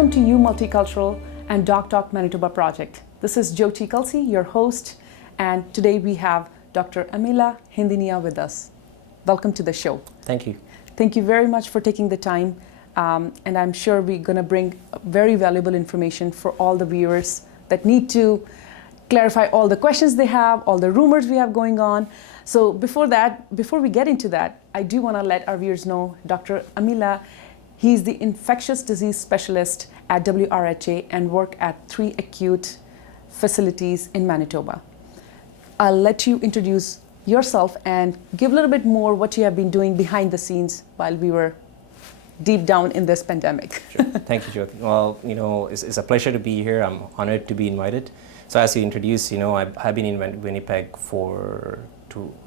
Welcome to You Multicultural and Doc Talk Manitoba project. This is Jyoti Kalsi, your host, and today we have Dr. Amilla Heendeniya with us. Welcome to the show. Thank you. Thank you very much for taking the time, and I'm sure we're going to bring very valuable information for all the viewers that need to clarify all the questions they have, all the rumors we have going on. So before we get into that, I do want to let our viewers know Dr. Amilla, he's the infectious disease specialist at WRHA and work at 3 acute facilities in Manitoba. I'll let you introduce yourself and give a little bit more what you have been doing behind the scenes while we were deep down in this pandemic. Sure. Thank you, Jyoti. Well, it's a pleasure to be here. I'm honored to be invited. So as you introduced, I've been in Winnipeg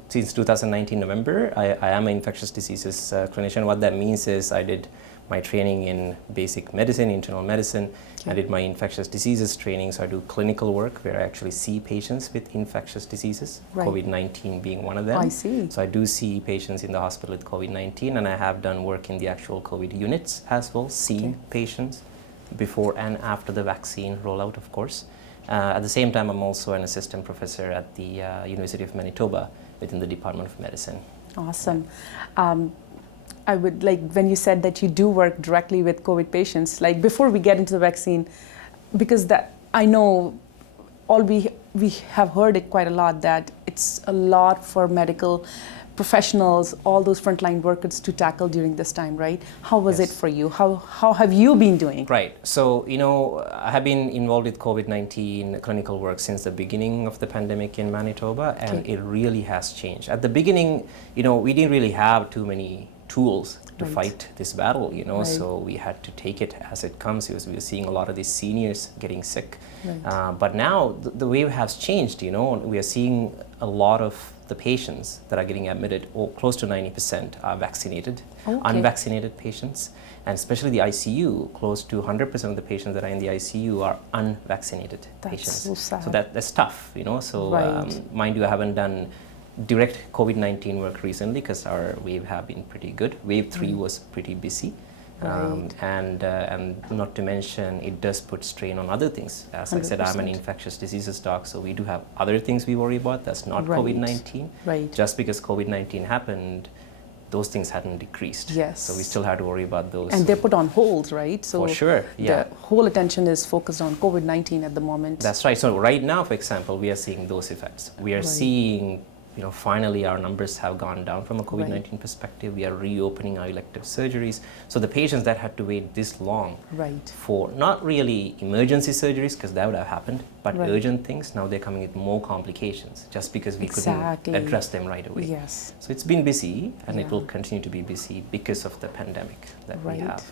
since 2019 November. I am an infectious diseases clinician. What that means is I did my training in basic medicine, internal medicine. Okay. I did my infectious diseases training, so I do clinical work where I actually see patients with infectious diseases, right. COVID-19 being one of them. I see. So I do see patients in the hospital with COVID-19, and I have done work in the actual COVID units as well, seeing patients before and after the vaccine rollout, of course. At the same time, I'm also an assistant professor at the University of Manitoba within the Department of Medicine. Awesome. I would like, when you said that you do work directly with COVID patients, like before we get into the vaccine, because that I know we have heard it quite a lot, that it's a lot for medical professionals, all those frontline workers to tackle during this time, right? How was it for you? How have you been doing? Right. So, I have been involved with COVID-19 clinical work since the beginning of the pandemic in Manitoba, and it really has changed. At the beginning, we didn't really have too many tools to fight this battle, so we had to take it as it comes. We were seeing a lot of these seniors getting sick. Right. But now the wave has changed, we are seeing a lot of the patients that are getting admitted, close to 90% are vaccinated, unvaccinated patients, and especially the ICU, close to 100% of the patients that are in the ICU are unvaccinated patients. So sad. So that's tough, so mind you, I haven't done direct COVID-19 work recently because our wave have been pretty good. Wave 3 was pretty busy. And not to mention, it does put strain on other things. As 100%. I said, I'm an infectious diseases doc, so we do have other things we worry about. That's not COVID-19. Right. Just because COVID-19 happened, those things hadn't decreased. Yes. So we still had to worry about those. And they're put on hold, right? So for sure, yeah. The whole attention is focused on COVID-19 at the moment. That's right. So right now, for example, we are seeing those effects. We are seeing finally our numbers have gone down from a COVID-19 perspective. We are reopening our elective surgeries. So the patients that had to wait this long for not really emergency surgeries, because that would have happened, but urgent things, now they're coming with more complications just because we couldn't address them right away. Yes. So it's been busy, and it will continue to be busy because of the pandemic that we have.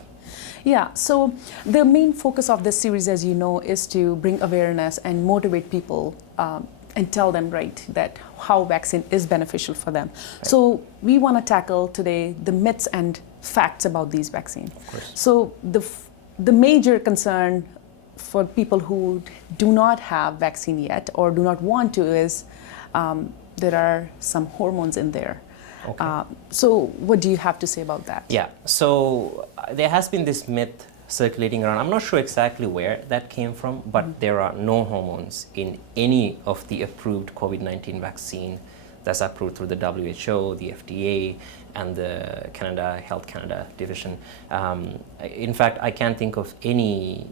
Yeah, so the main focus of this series, as you know, is to bring awareness and motivate people and tell them that how vaccine is beneficial for them. Right. So we want to tackle today the myths and facts about these vaccines. So the major concern for people who do not have vaccine yet or do not want to is there are some hormones in there. So what do you have to say about that? Yeah, so there has been this myth circulating around. I'm not sure exactly where that came from, but there are no hormones in any of the approved COVID-19 vaccine that's approved through the WHO, the FDA, and the Health Canada division. In fact, I can't think of any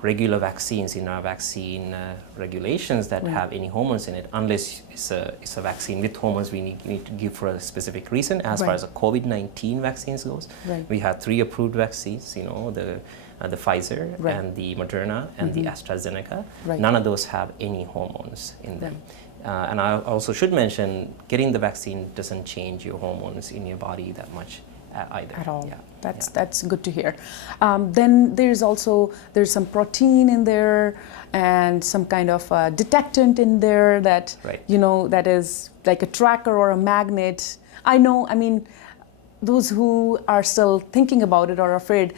regular vaccines in our vaccine regulations that have any hormones in it, unless it's a vaccine with hormones we need to give for a specific reason. As far as the COVID-19 vaccines goes, we have 3 approved vaccines, the Pfizer and the Moderna and the AstraZeneca. None of those have any hormones in them. And I also should mention, getting the vaccine doesn't change your hormones in your body that much either. At all. Yeah. That's good to hear. Then there's some protein in there and some kind of detectant in there that that is like a tracker or a magnet. I mean, those who are still thinking about it or afraid,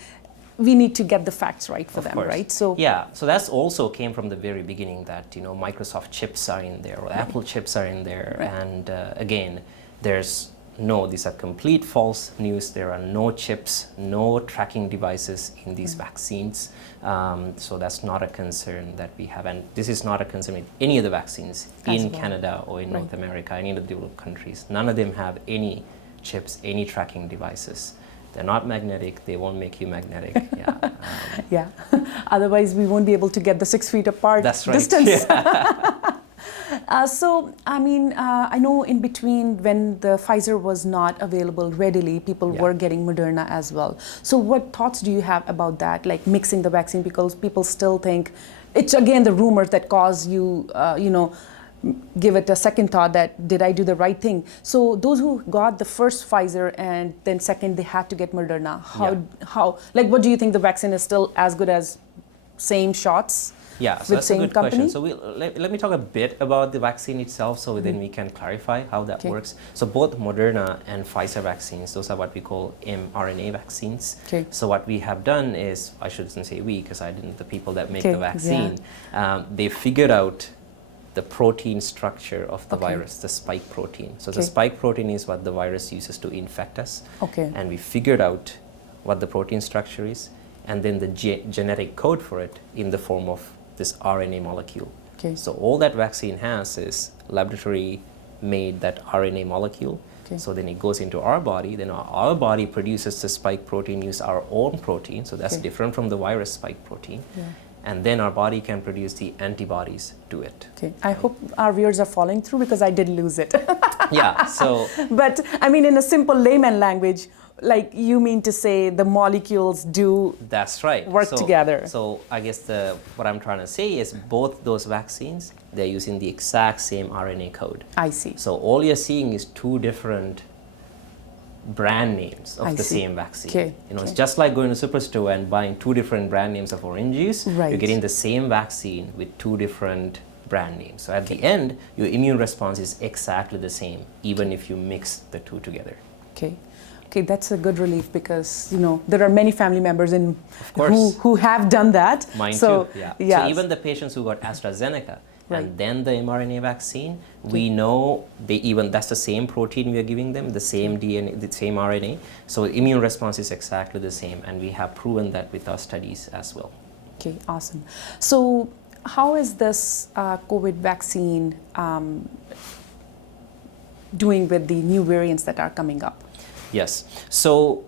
we need to get the facts right for them, right? So so that's also came from the very beginning that Microsoft chips are in there or Apple chips are in there, and again, there's no, these are complete false news. There are no chips, no tracking devices in these vaccines. So that's not a concern that we have. And this is not a concern with any of the vaccines in Canada or in North America, any of the developed countries. None of them have any chips, any tracking devices. They're not magnetic. They won't make you magnetic. Yeah. Yeah. Otherwise, we won't be able to get the 6 feet apart distance. Yeah. So, I mean, I know in between when the Pfizer was not available readily, people were getting Moderna as well. So what thoughts do you have about that, like mixing the vaccine? Because people still think it's, again, the rumors that cause you, give it a second thought that, did I do the right thing? So those who got the first Pfizer and then second, they had to get Moderna. How, like, what do you think, the vaccine is still as good as same shots? Yeah, so that's a good question. So let me talk a bit about the vaccine itself, so then we can clarify how that works. So both Moderna and Pfizer vaccines, those are what we call mRNA vaccines. So what we have done is, I shouldn't say we, because I didn't, the people that make the vaccine, they figured out the protein structure of the virus, the spike protein. So the spike protein is what the virus uses to infect us. And we figured out what the protein structure is, and then the genetic code for it in the form of this RNA molecule. So all that vaccine has is laboratory made that RNA molecule. So then it goes into our body, then our body produces the spike protein, use our own protein, so that's different from the virus spike protein. And then our body can produce the antibodies to it. I hope our viewers are following through, because I did lose it. So. But I mean, in a simple layman language, like, you mean to say the molecules do work together. So I guess what I'm trying to say is both those vaccines, they're using the exact same RNA code. I see. So all you're seeing is two different brand names of the same vaccine. It's just like going to a superstore and buying two different brand names of orange juice. You're getting the same vaccine with two different brand names. So at the end, your immune response is exactly the same, even if you mix the two together. Okay, that's a good relief, because there are many family members who have done that. Mine too. Yeah. So even the patients who got AstraZeneca and then the mRNA vaccine, we know that's the same protein we are giving them, the same DNA, the same RNA. So immune response is exactly the same, and we have proven that with our studies as well. Okay, awesome. So how is this COVID vaccine doing with the new variants that are coming up? Yes. So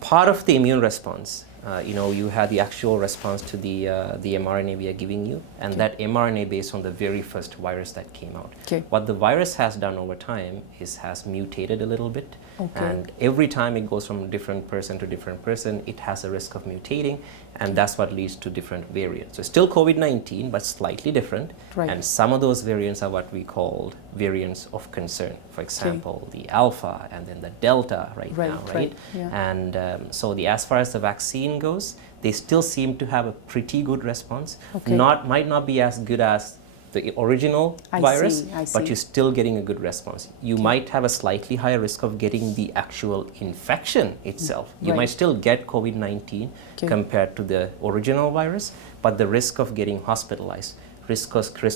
part of the immune response, you have the actual response to the mRNA we are giving you, and that mRNA based on the very first virus that came out. What the virus has done over time is has mutated a little bit, and every time it goes from different person to different person, it has a risk of mutating, and that's what leads to different variants. So still COVID-19, but slightly different, and some of those variants are what we call variants of concern. For example, the Alpha and then the Delta now, right? And so as far as the vaccine goes, they still seem to have a pretty good response. Might not be as good as the original virus, but you're still getting a good response. You might have a slightly higher risk of getting the actual infection itself. You might still get COVID-19 compared to the original virus, but the risk of getting hospitalized, risk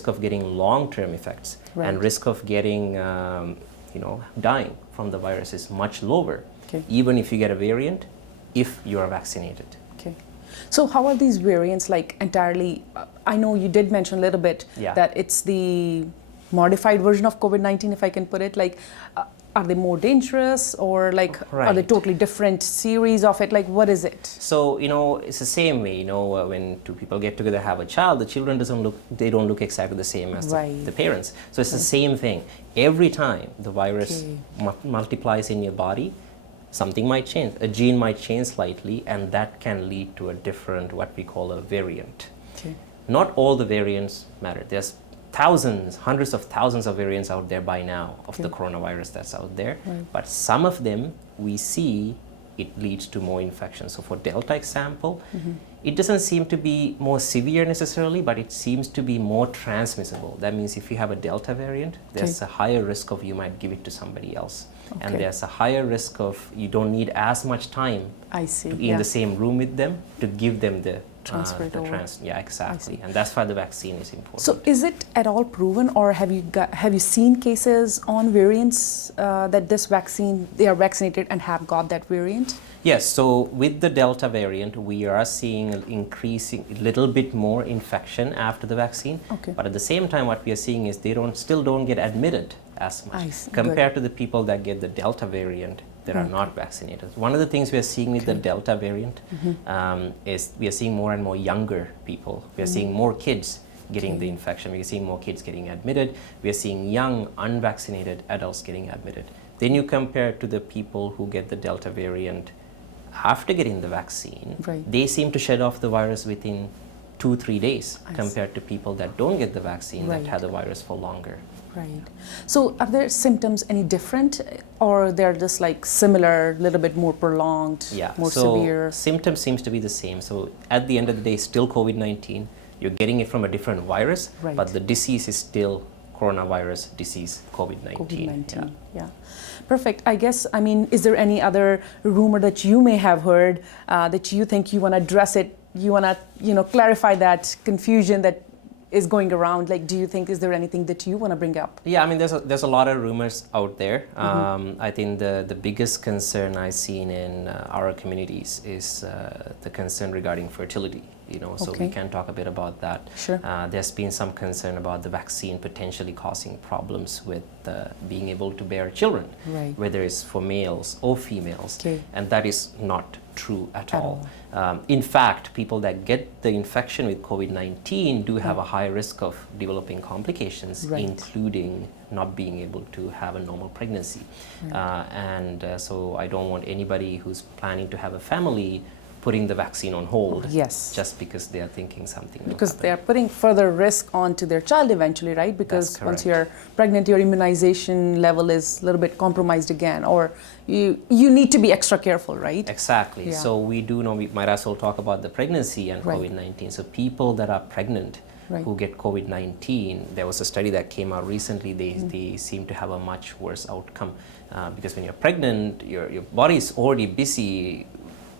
of getting long-term effects, and risk of getting, dying from the virus is much lower, even if you get a variant, if you are vaccinated. So how are these variants, like, entirely, I know you did mention a little bit that it's the modified version of COVID-19, if I can put it, like, are they more dangerous, or like, are they totally different series of it? Like, what is it? So, it's the same way, when two people get together, have a child, the children don't look exactly the same as the parents. So it's the same thing. Every time the virus multiplies in your body, something might change. A gene might change slightly, and that can lead to a different, what we call a variant. Not all the variants matter. There's thousands, hundreds of thousands of variants out there by now of the coronavirus that's out there. But some of them, we see it leads to more infections. So for Delta example, it doesn't seem to be more severe necessarily, but it seems to be more transmissible. That means if you have a Delta variant, there's a higher risk of you might give it to somebody else. And there's a higher risk of you don't need as much time to be in the same room with them to give them the transfer it over. Yeah, exactly. And that's why the vaccine is important. So is it at all proven, or have you seen cases on variants that this vaccine, they are vaccinated and have got that variant? Yes, so with the Delta variant, we are seeing an increasing little bit more infection after the vaccine. Okay. But at the same time, what we are seeing is they still don't get admitted as much compared to the people that get the Delta variant that are not vaccinated. One of the things we are seeing with the Delta variant is we are seeing more and more younger people. We are seeing more kids getting the infection. We are seeing more kids getting admitted. We are seeing young, unvaccinated adults getting admitted. Then you compare to the people who get the Delta variant after getting the vaccine, they seem to shed off the virus within 2-3 days compared to people that don't get the vaccine that have the virus for longer. Right. So are their symptoms any different, or they're just like similar, a little bit more prolonged, more severe? Symptoms seems to be the same. So at the end of the day, still COVID-19. You're getting it from a different virus, but the disease is still coronavirus disease, COVID-19. Yeah. Perfect. I guess, I mean, is there any other rumor that you may have heard that you think you want to address it? You want to, clarify that confusion that is going around? Like, do you think, is there anything that you want to bring up? Yeah, I mean, there's a lot of rumors out there. I think the biggest concern I've seen in our communities is the concern regarding fertility. So we can talk a bit about that. Sure. There's been some concern about the vaccine potentially causing problems with being able to bear children, whether it's for males or females, and that is not true at all. In fact, people that get the infection with COVID-19 do have a high risk of developing complications, including not being able to have a normal pregnancy. So I don't want anybody who's planning to have a family putting the vaccine on hold just because they are thinking something will happen. They are putting further risk onto their child eventually, right? Because once you're pregnant, your immunization level is a little bit compromised again, or you need to be extra careful, right? Exactly. So we do know, we might as well talk about the pregnancy and COVID-19. So people that are pregnant who get COVID-19, there was a study that came out recently, they seem to have a much worse outcome because when you're pregnant, your body is already busy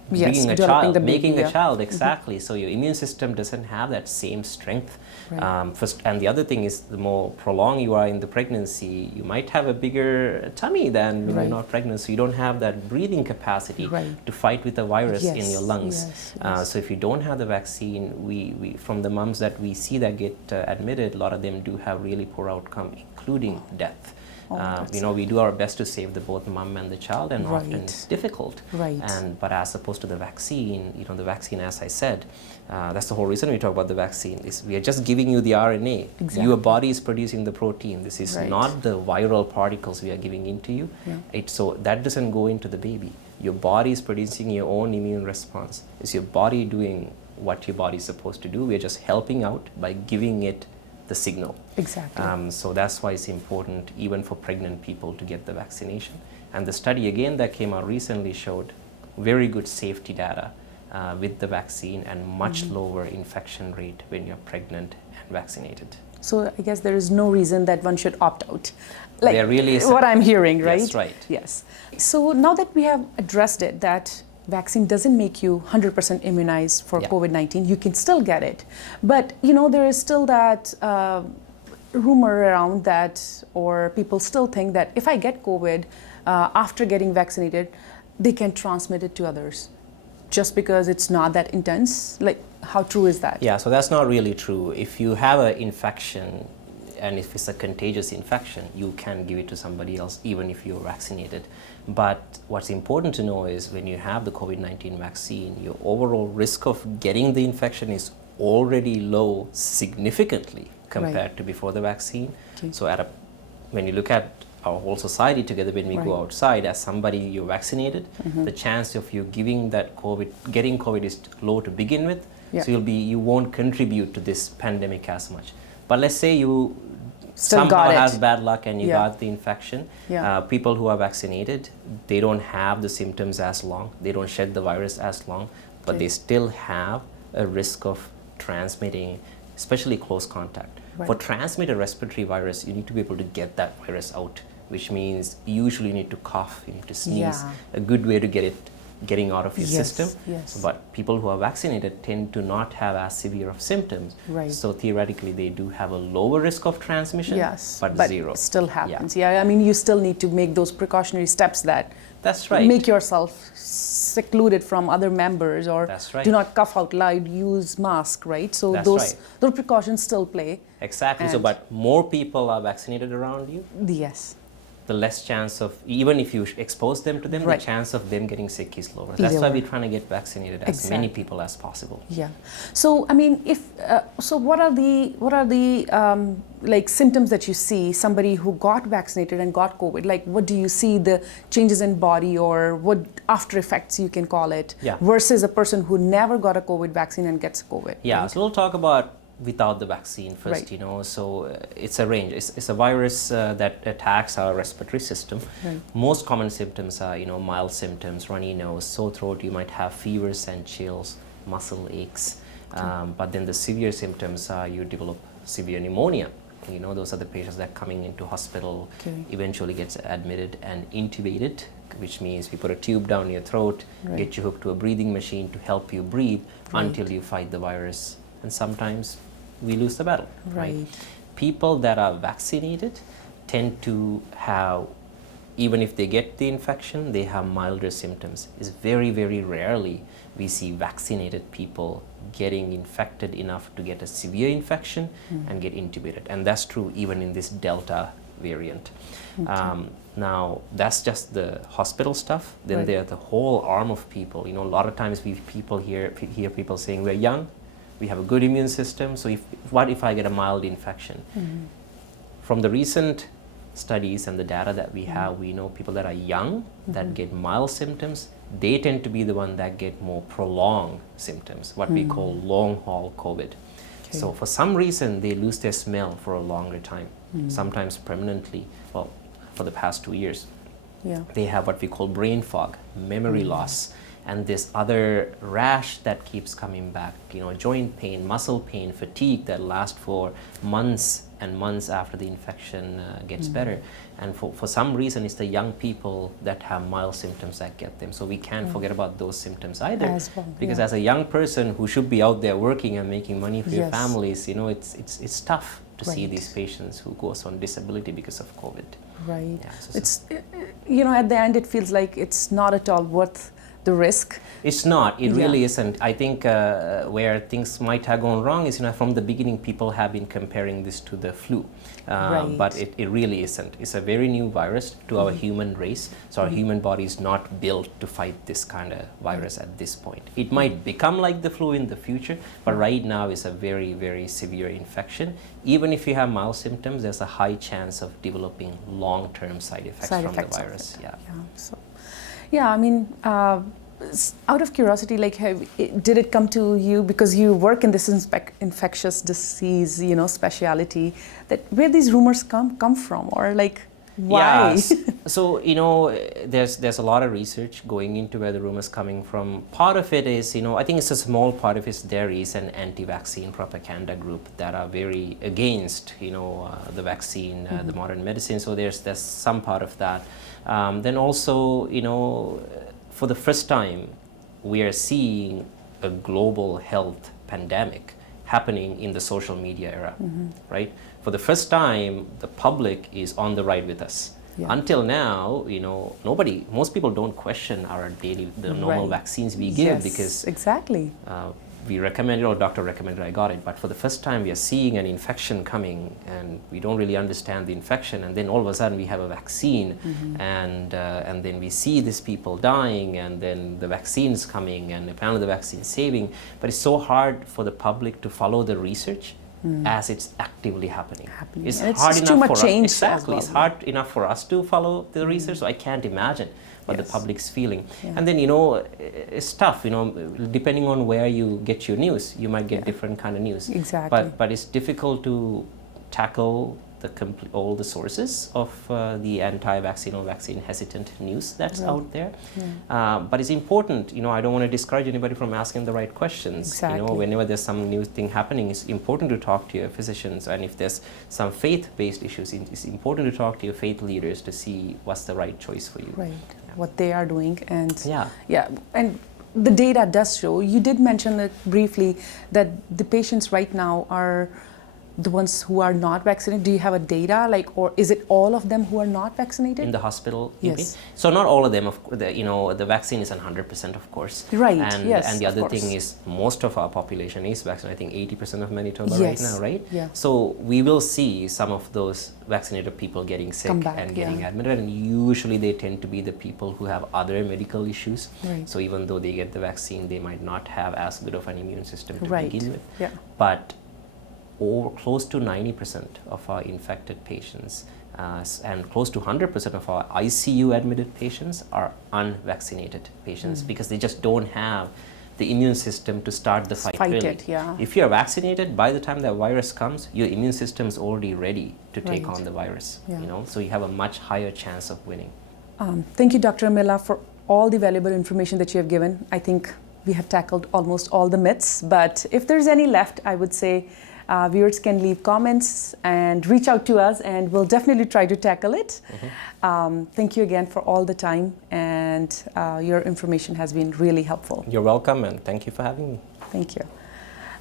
bringing a child, making a child, so your immune system doesn't have that same strength. And the other thing is, the more prolonged you are in the pregnancy, you might have a bigger tummy than when you're not pregnant, so you don't have that breathing capacity to fight with the virus in your lungs. So if you don't have the vaccine, we from the moms that we see that get admitted, a lot of them do have really poor outcome, including death. We do our best to save both mom and the child, and often it's difficult. But as opposed to the vaccine, the vaccine, as I said, that's the whole reason we talk about the vaccine, is we are just giving you the RNA. Your body is producing the protein. This is not the viral particles we are giving into you. So that doesn't go into the baby. Your body is producing your own immune response. Is your body doing what your body is supposed to do? We are just helping out by giving it the signal. So that's why it's important even for pregnant people to get the vaccination. And the study again that came out recently showed very good safety data with the vaccine and much lower infection rate when you're pregnant and vaccinated. So I guess there is no reason that one should opt out. Like there really is what I'm hearing, right? Yes, right. Yes. So now that we have addressed it, that vaccine doesn't make you 100% immunized for COVID-19. You can still get it. But, there is still that rumor around that, or people still think that if I get COVID after getting vaccinated, they can transmit it to others just because it's not that intense. Like, how true is that? Yeah, so that's not really true. If you have an infection, and if it's a contagious infection, you can give it to somebody else even if you're vaccinated. But what's important to know is when you have the COVID-19 vaccine, your overall risk of getting the infection is already low significantly compared to before the vaccine. So when you look at our whole society together, when we go outside, as somebody you're vaccinated, the chance of you getting COVID is low to begin with. So you won't contribute to this pandemic as much. But let's say you somehow has bad luck and you got the infection. People who are vaccinated, they don't have the symptoms as long. They don't shed the virus as long, but they still have a risk of transmitting, especially close contact. For transmitted respiratory virus, you need to be able to get that virus out, which means usually you need to cough, you need to sneeze. A good way to get it getting out of your system. Yes. But people who are vaccinated tend to not have as severe of symptoms. Right. So theoretically, they do have a lower risk of transmission, Yes, but zero. it still happens. Yeah. I mean, you still need to make those precautionary steps that That's right. make yourself secluded from other members, or That's right. do not cough out loud, use mask, right? So That's those right. those precautions still play. Exactly. So, And- but more people are vaccinated around you, Yes. the less chance of, even if you expose them to them, Right. the chance of them getting sick is lower. That's why Lower. we're trying to get vaccinated as many people as possible. Yeah. So I mean, if so, what are the like symptoms that you see somebody who got vaccinated and got COVID? Like, what do you see the changes in body, or what after effects you can call it, Yeah. versus a person who never got a COVID vaccine and gets COVID? Yeah, right? so we'll talk about without the vaccine first, Right. you know. So it's a range. It's a virus that attacks our respiratory system. Right. Most common symptoms are, you know, mild symptoms, runny nose, sore throat. You might have fevers and chills, muscle aches. But then the severe symptoms are you develop severe pneumonia. You know, those are the patients that are coming into hospital, eventually gets admitted and intubated, which means we put a tube down your throat, Right. get you hooked to a breathing machine to help you breathe Right. until you fight the virus. And sometimes we lose the battle. Right. People that are vaccinated tend to have, even if they get the infection, they have milder symptoms. It's very, very rarely we see vaccinated people getting infected enough to get a severe infection and get intubated. And that's true even in this Delta variant. Now, that's just the hospital stuff. Then Right. there's the whole arm of people. You know, a lot of times people hear people saying, we're young, we have a good immune system, so what if I get a mild infection? From the recent studies and the data that we have, we know people that are young that get mild symptoms, they tend to be the one that get more prolonged symptoms, what we call long haul COVID. So for some reason, they lose their smell for a longer time, sometimes permanently, well, for the past 2 years. Yeah. They have what we call brain fog, memory loss, and this other rash that keeps coming back, you know, joint pain, muscle pain, fatigue that lasts for months and months after the infection gets better. And for some reason, it's the young people that have mild symptoms that get them. So we can't forget about those symptoms either. As well, Because yeah. as a young person who should be out there working and making money for your Yes. families, you know, it's tough to see Right. these patients who goes on disability because of COVID. Right. Yeah, so It's you know, at the end, it feels like it's not at all worth the risk. It's not. It Yeah. really isn't. I think where things might have gone wrong is, you know, from the beginning, people have been comparing this to the flu, Right. but it really isn't. It's a very new virus to our human race, so our human body is not built to fight this kind of virus at this point. It might become like the flu in the future, but right now it's a very, very severe infection. Even if you have mild symptoms, there's a high chance of developing long-term side effects from the of virus. it. Yeah. So, yeah, I mean, out of curiosity, like, did it come to you because you work in this infectious disease, you know, specialty? That where these rumors come from, or like why? Yes. So, you know, there's a lot of research going into where the rumors coming from. Part of it is, you know, I think it's a small part of it. There is an anti-vaccine propaganda group that are very against, you know, the vaccine, the modern medicine. So there's some part of that. Then also, you know, for the first time, we are seeing a global health pandemic happening in the social media era, right? For the first time, the public is on the ride with us. Yeah. Until now, you know, most people don't question the normal Right. vaccines we give Yes, because exactly. we recommended or doctor recommended, I got it. But for the first time, we are seeing an infection coming and we don't really understand the infection. And then all of a sudden we have a vaccine and then we see these people dying and then the vaccine's coming and apparently the vaccine's saving. But it's so hard for the public to follow the research as it's actively happening. It's And it's hard just enough too much for change us. as Exactly. well, It's hard enough for us to follow the research, so I can't imagine what the Yes. public's feeling. Yeah. And then, you know, it's tough, you know, depending on where you get your news, you might get different kind of news. Exactly. But it's difficult to tackle all the sources of the anti-vaccine or vaccine hesitant news that's out there. But it's important, I don't want to discourage anybody from asking the right questions. Exactly. Whenever there's some new thing happening, it's important to talk to your physicians, and if there's some faith-based issues, it's important to talk to your faith leaders to see what's the right choice for you. Right. What they are doing, and and the data does show. You did mention it briefly that the patients right now are the ones who are not vaccinated. Do you have a data, or is it all of them who are not vaccinated? In the hospital? Yes. So not all of them, the vaccine isn't 100%, of course. Right, and, yes, And the other of course. thing is most of our population is vaccinated. I think 80% of Manitoba right now, right? Yeah. So we will see some of those vaccinated people getting sick and getting admitted, and usually they tend to be the people who have other medical issues. Right. So even though they get the vaccine, they might not have as good of an immune system to begin with. Yeah. But close to 90% of our infected patients and close to 100% of our ICU admitted patients are unvaccinated patients because they just don't have the immune system to start the fight really. If you're vaccinated, by the time the virus comes, your immune system is already ready to take on the virus. So you have a much higher chance of winning. Thank you, Dr. Amilla, for all the valuable information that you have given. I think we have tackled almost all the myths, but if there's any left, I would say viewers can leave comments and reach out to us, and we'll definitely try to tackle it. Thank you again for all the time, and your information has been really helpful. You're welcome, and thank you for having me. Thank you.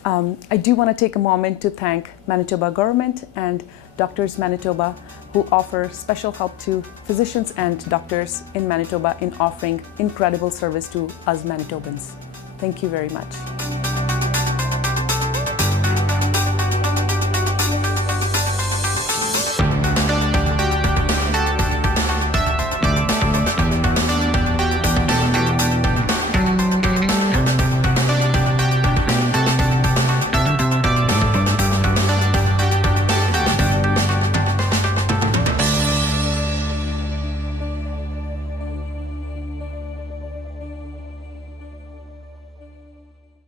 I do want to take a moment to thank Manitoba government and Doctors Manitoba, who offer special help to physicians and doctors in Manitoba in offering incredible service to us Manitobans. Thank you very much.